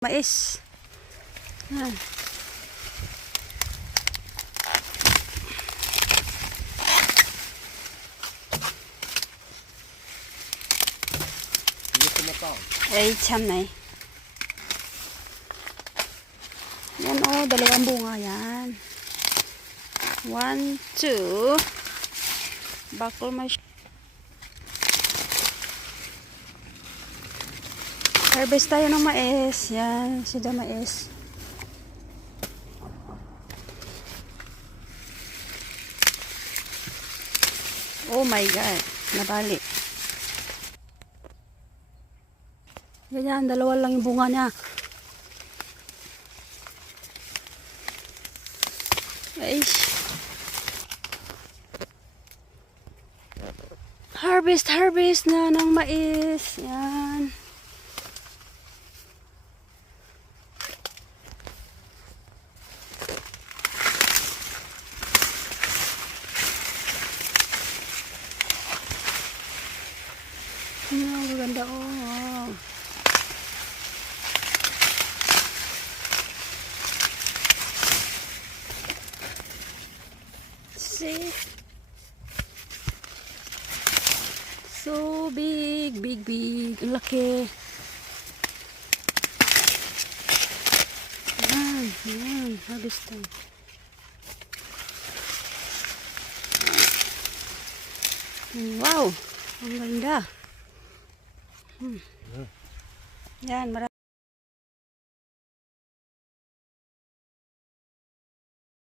Mais. Yan. Ay, cham na eh. Yan o, dalawang bunga yan. 1, 2. Bakol mas. Harvest tayo ng mais. Yan, sida mais. Oh my God, nabali. Ganyan, dalawa lang yung bunga niya. Ay. Harvest na ng mais. Yan. Maganda oh. See? So big. Ang laki. Yan. Harvest time. Wow. Ang ganda. Yan, marami.